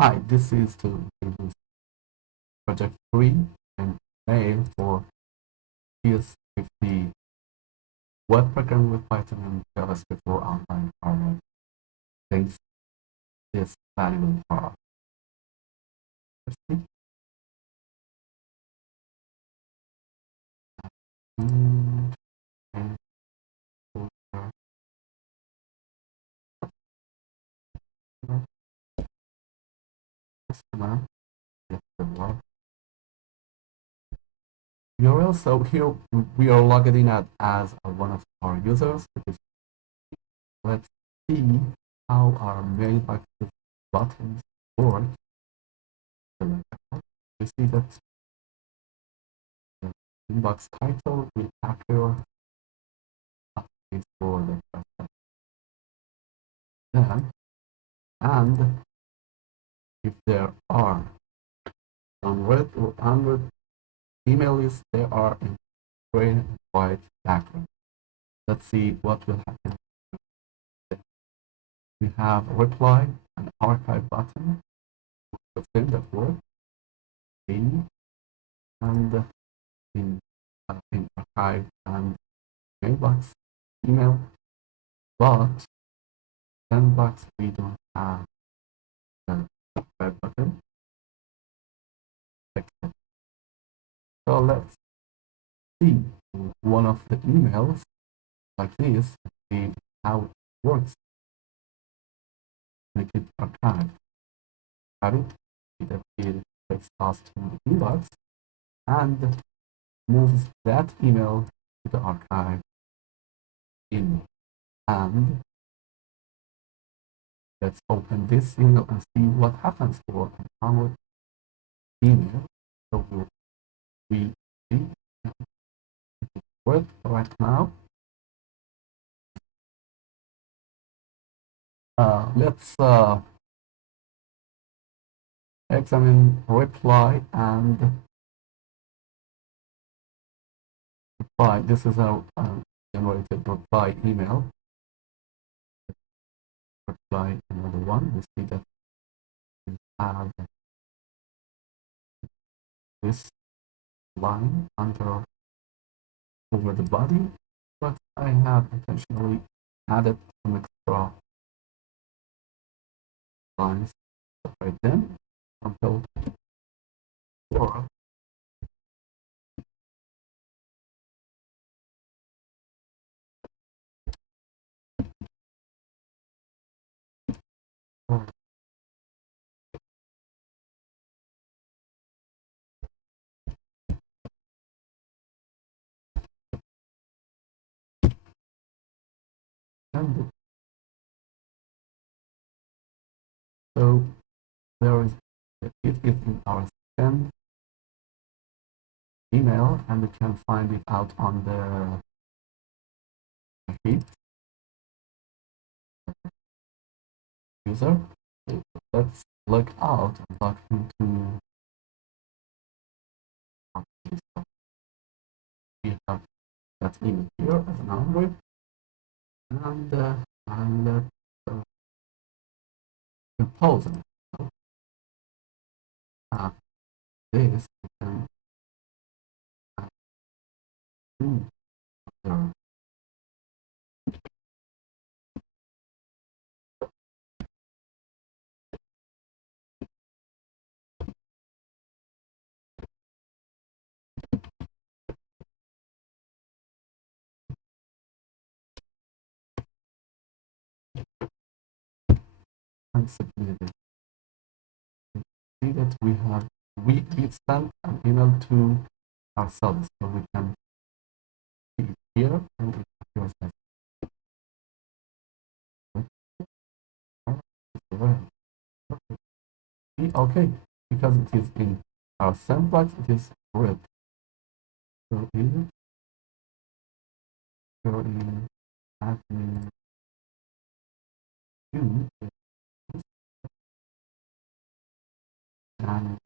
Hi, this is to introduce Project 3 and mail for CS50 web program with Python and JavaScript for online Harvard. Thanks this valuable for us. And for customer, yes, the web URL. So here we are logged in as one of our users. Let's see how our mailbox buttons work. We see that the inbox title will appear for the person. Then, and if there are unread or unread emails, they are in gray and white background. Let's see what will happen. We have reply and archive button within that word in and in archive and mailbox email, but sandbox we don't have the red button. So let's see one of the emails like this, see how it works. Make it archive. Got it? It takes us to the inbox and moves that email to the archive in. And let's open this email and see what happens for an download email. So we see it work right now. Let's examine reply and reply. This is a generated reply email. Reply another one. We see that we have this line under over the body, but I have intentionally added some extra lines right then until 4. And so there is it is in our send email, and we can find it out on the Vahid user. Let's log out and log into we have that email here as an Android, and let's compose it. So, this we can do there. And submit it. See that we sent an email to ourselves, so we can see it here and it appears as okay, because it is in our sandbox, it is red. So in admin view and